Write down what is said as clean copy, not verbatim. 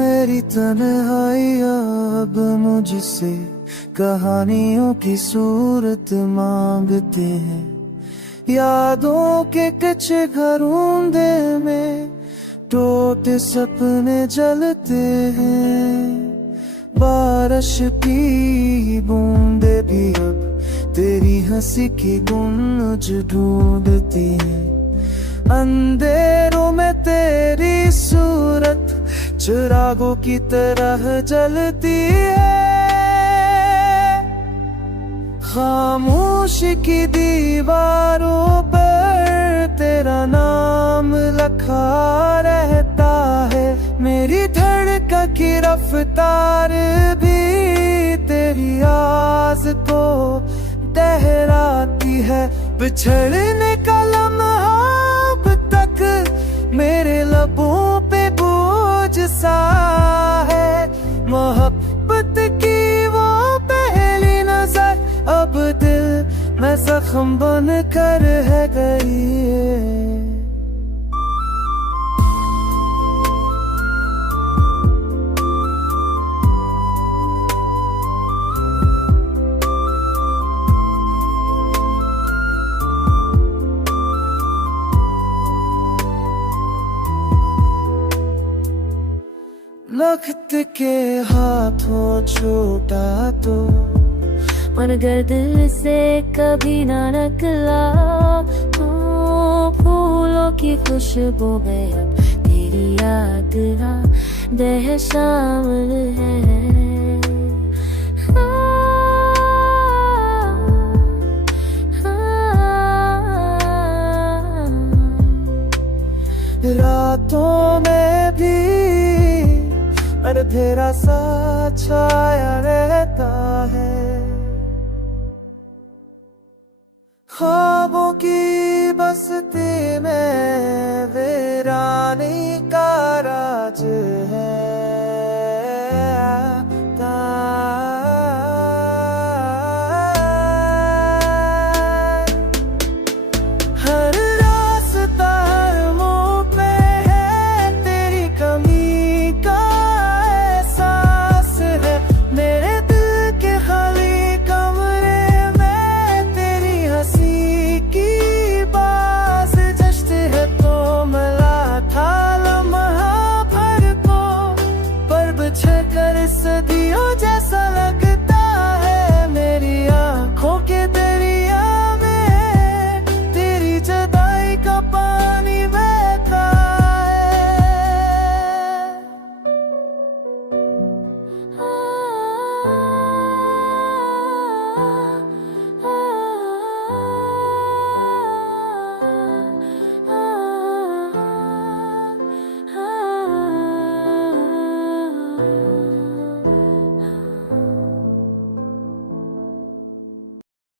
मेरी तन्हाई अब मुझसे कहानियों की सूरत मांगते हैं। यादों के कच्चे घरोंदे में टूटे सपने जलते हैं। बारिश की बूंदे भी अब तेरी हंसी की गूंज ढूंढती है। अंधेरों में तेरी सूरत चिरागों की तरह जलती है। खामोशी की दीवारों पर तेरा नाम लिखा रहता है। मेरी धड़कन की रफ्तार भी तेरी आवाज़ को दोहराती है। बिछड़ने का लम्हा अब तक मेरे लबों पे बोझ सा है। मोहब्बत की वो पहली नजर अब दिल में जख्म बन कर है गई है। वक्त के हाथों छूटा तो मगर दिल से कभी ना निकला। फूलों की खुशबू में अब तेरी याद दह शामिल है। रातों में भी अंधेरा सा छाया रहता है। ख्वाबों की बस्ती में वीरानी